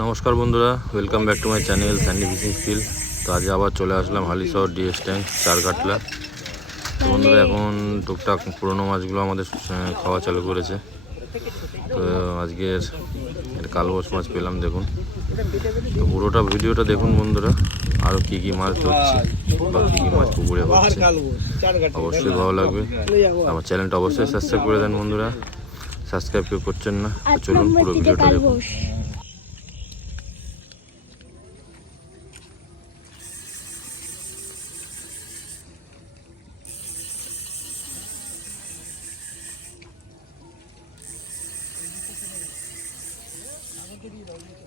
নমস্কার বন্ধুরা welcome back to my channel Sandy fishing skill তো আজ আবার চলে আসলাম হালিশহর ডিএস ট্যাঙ্ক চার কাটলা তো বন্ধুরা এখন টুকটাক পুরোনো মাছগুলো আমাদের খাওয়া চালু করেছে। তো আজকের কালবোস মাছ পেলাম দেখুন। তো পুরোটা ভিডিওটা দেখুন বন্ধুরা আরও কী কী মাছ ধরছে বা কী কী মাছ পুকুরে হচ্ছে। অবশ্যই ভালো লাগবে। আমার চ্যানেলটা অবশ্যই সাবস্ক্রাইব করে দেন বন্ধুরা। সাবস্ক্রাইব কেউ করছেন না চলুন পুরো ভিডিওটা দেখুন। কালবোস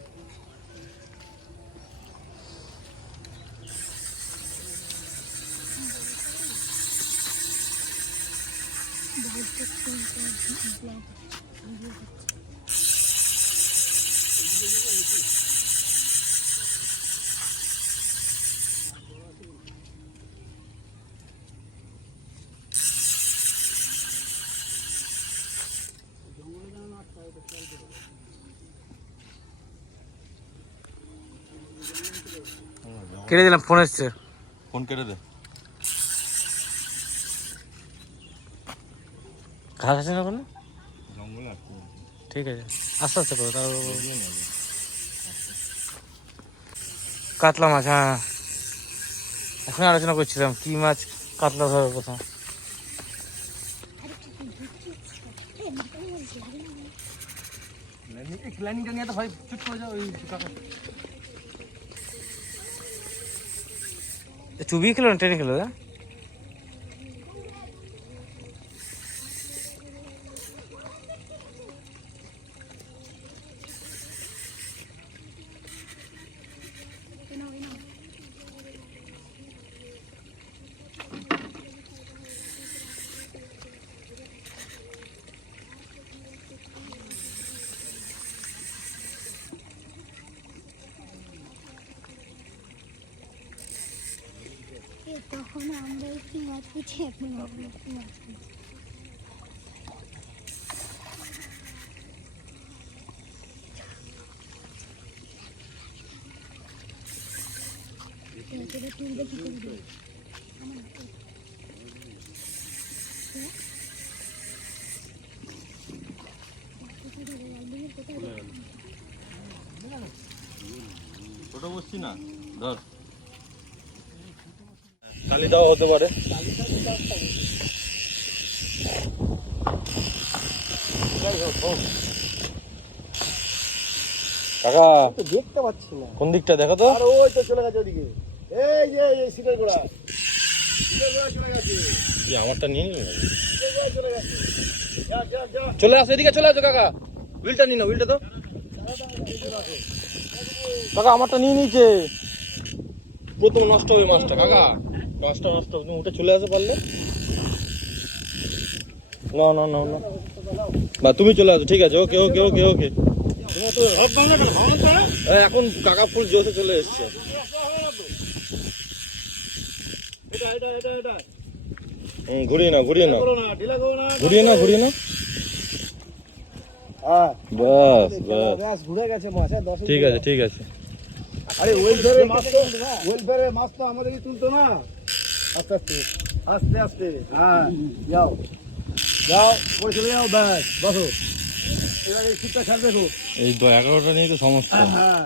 কেটে দিলাম ফোন এসছে। ফোন কেটে দে। ঘাস আছে না কোনো ঠিক আছে। আস্তে আস্তে করো তাও কাতলা মাছ হ্যাঁ। এখন আলোচনা করছিলাম কি মাছ কাতলা ধরো প্রথম। চুবি খেলো না ট্রেনে খেলো না তখন আমরা একটু মাছ পেয়েছি এখন আমরা একটু মাছ পেয়েছি তুলবে কি? করবে ছোট বসছি না ধর দেওয়া হতে পারে। কাকা তো দেখতে পাচ্ছি না। কোন দিকটা দেখো তো। আর ওই তো চলে গেছে ওদিকে। এই যে এই সিটের গোড়া আমারটা নিয়ে নিল চলে গেছে যা যা যা। চলে আসো এদিকে চলে আসো কাকা। উইলটা নিন উইলটা তো। কাকা আমারটা নিয়ে নিয়েছে। প্রথম নষ্ট হবে মাছটা কাকা। নষ্ট হবে তুমি উঠে চলে আসো পারলে। না না না না। বা তুমি চলে আসো ঠিক আছে ওকে ওকে ওকে ওকে। এখন কাকা ফুল জোসে চলে এসছে। ঘুরিয়ে নাও ঘুরিয়ে নাও। না করো না। ঘুরিয়ে ঘুরিয়ে হ্যাঁ বাস বাস। দশ ঠিক আছে ঠিক আছে। আরে ওয়েলফেয়ারের মাছ তো ওয়েলফেয়ারের মাছ তো আমাদেরই তুলতো না। আস্তে আস্তে আস্তে আস্তে। হ্যাঁ যাও। যাও পরে চলে যাও ব্যাস বসো। এবার এই শীতটা খেয়াল রেখো। এই এগারোটা নিয়ে তো সমস্যা। হ্যাঁ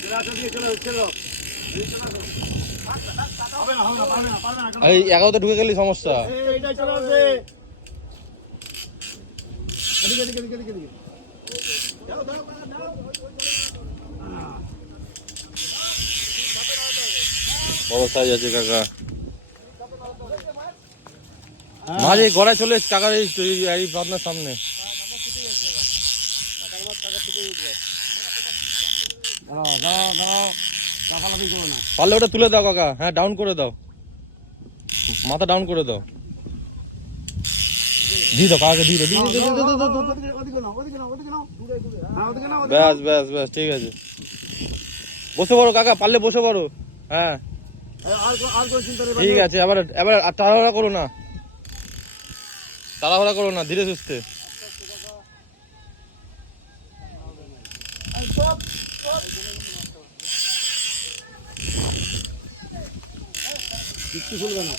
চলে আসো দিয়ে চলে চলো। এই এগারোটা ঢুকে গেলে সমস্যা। আছে কাকা। এই গড়ায় চলে এসছে, কাকার এই এই সামনে। দাঁড়াও দাঁড়াও দাঁড়াও। পারলে ওটা তুলে দাও, কাকা। হ্যাঁ ডাউন করে দাও। মাথা ডাউন করে দাও। দিয়ে দাও দাও। ব্যাস ব্যাস ব্যাস, ঠিক আছে। বসে কাকা, পারলে বসে হ্যাঁ। ঠিক আছে, আবার এবার করো না। তাড়াহুড়া করো না, ধীরে সুস্থে। কিচ্ছু খুলবে না।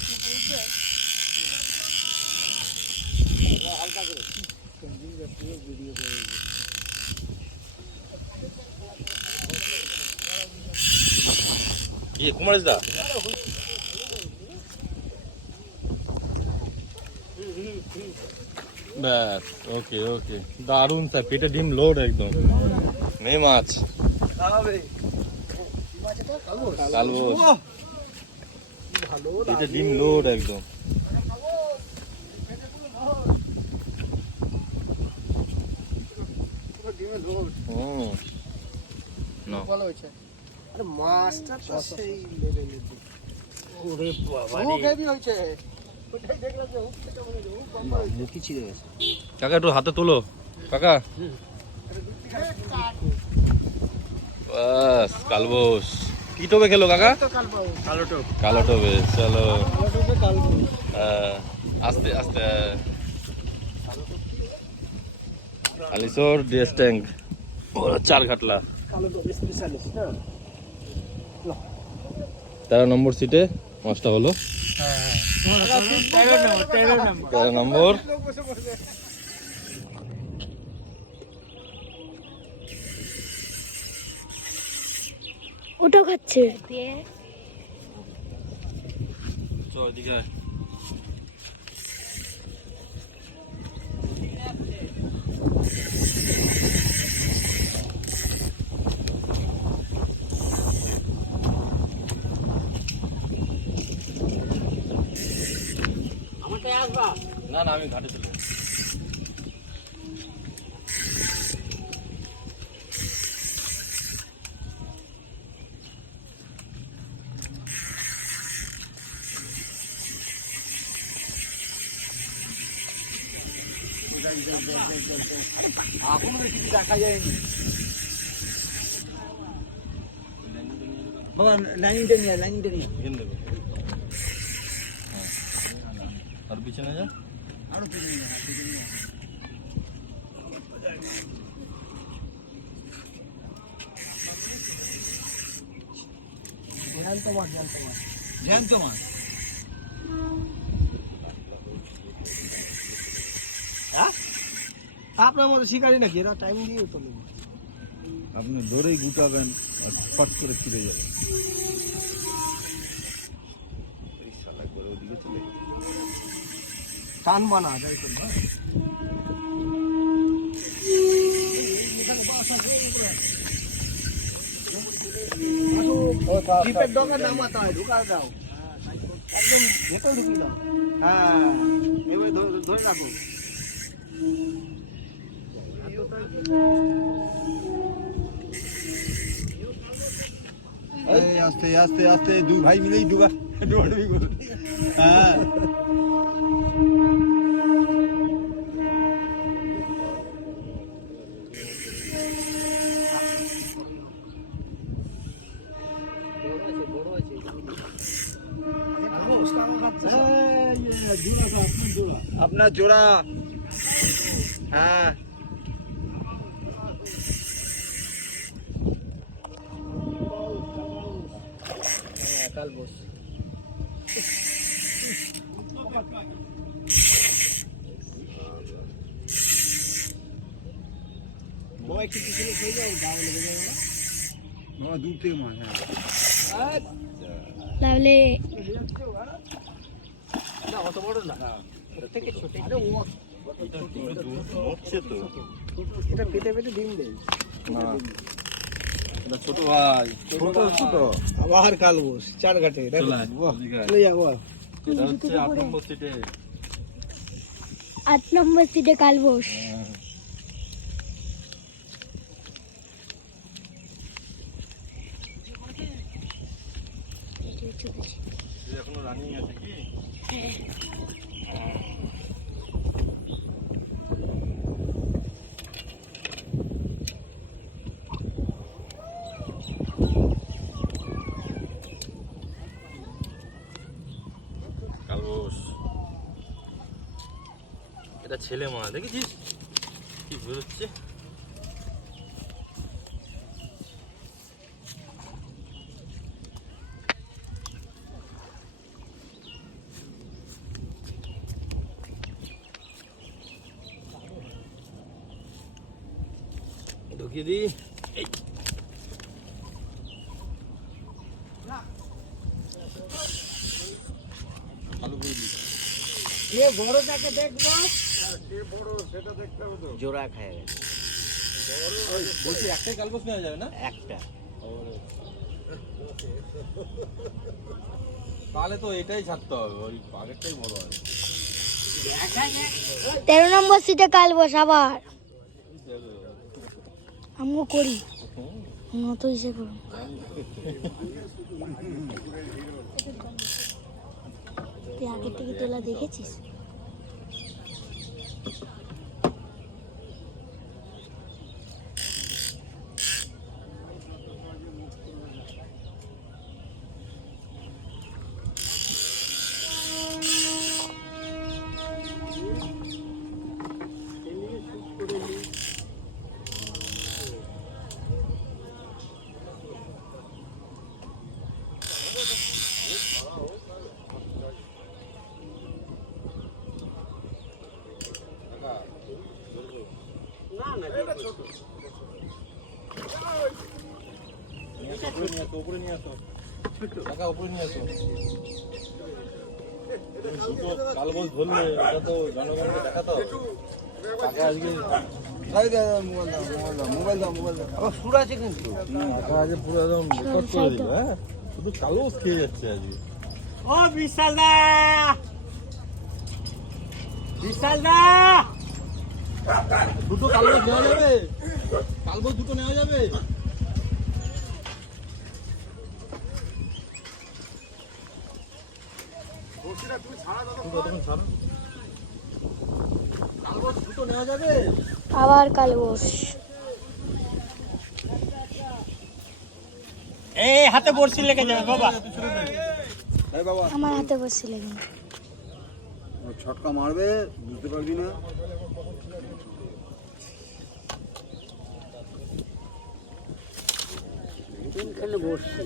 দা? ব্যাস ওকে ওকে। দারুণ স্যার পেটে ডিম লোড একদম। নেই মাছ। কালবোস। ডিম লোড একদম। কাকা একটু হাতে তোলো। কাকা। বাস কালবোস। কি টোবে খেলো কাকা? কাল টোপ। কালো টোবে চলো। আস্তে আস্তে আলিশোর ডিএস ট্যাঙ্ক। চার ঘাটলা। তেরো নম্বর সিটে মাছটা হলো। তেরো নম্বর। তেরো খাচ্ছে। না না আমি ঘাটে চলে এখন বেশি দেখা যায়নি বাবা লাইনটা নিয়ে লাইনটা নিয়ে। আর পিছনে যা আরও নিয়ে জ্যান্ত মাছ জ্যান্ত মাছ জ্যান্ত মাছ আপনার মতো শিকারি নাকি? এরা টাইম দিয়ে তো আপনি ধরেই গুটাবেন আর ফট করে ফিরে যাবেন। এই শালা করে ওদিকে চলে গেল। টান বানা যাই করব হয়। ঢুকা দাও। একদম ভেতর ঢুকি দাও। হ্যাঁ এবারে ধরে রাখো। আস্তে আস্তে আস্তে দুই ভাই মিলেই ডুবা ডুবাডুবি করুন হ্যাঁ। আপনার জোড়া। হ্যাঁ। কাল বস বাবা একটু পিছনে খেয়ে যাও দাও লেগে যাবে না বাবা দূর থেকে মাছ হ্যাঁ তাহলে না অত বড় না ওর থেকে ছোট আরে ও হচ্ছে তো এটা পেটে পেটে ডিম দেয় না এটা ছোট ভাই। ছোট ছোট। আবার কালবোস চার ঘাটে আট নম্বর সিটে আট কাল বস। হ্যাঁ। এখনও রানিং আছে কি? ছেলে মা দেখেছিস কি বেরোচ্ছে ঢুকিয়ে দিই এই জোড়া খায়। বলছি একটাই কালবোস নেওয়া যাবে না? একটা। তাহলে তো এটাই ছাড়তে হবে ওই আগেরটাই বড় হবে তেরো নম্বর সিটে কাল বস আবার। আমিও করি। মতো ইসে করুন। তুই আগের থেকে তোলা দেখেছিস উপরে নিয়ে আসো টাকা উপরে নিয়ে আসো। দুটো কালবোস ধরলে এটা তো জনগণকে দেখাতো টাকা আজকে হ্যাঁ? শুধু কালবোস খেয়ে যাচ্ছে আজকে। ও বিশাল দা বিশাল দা দুটো কালবোস নেওয়া যাবে? কালবোস দুটো নেওয়া যাবে কালবোস দুটো নেওয়া যাবে আবার কাল বস। এই হাতে বড়শি লেগে যাবে বাবা। আমার হাতে কেন? ও ছটকা মারবে বুঝতে পারবি না। তিনখানে বড়শি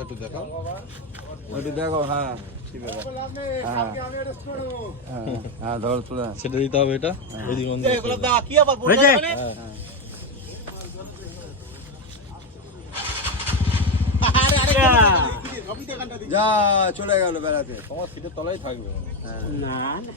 একটু দেখো হ্যাঁ। ঠিক আছে। হ্যাঁ। হ্যাঁ হ্যাঁ ধরো সেটা দিতে হবে এটা? কি আবার যা চলে গেল বেড়াতে। তোমার সিটের তলায় থাকবে। না না।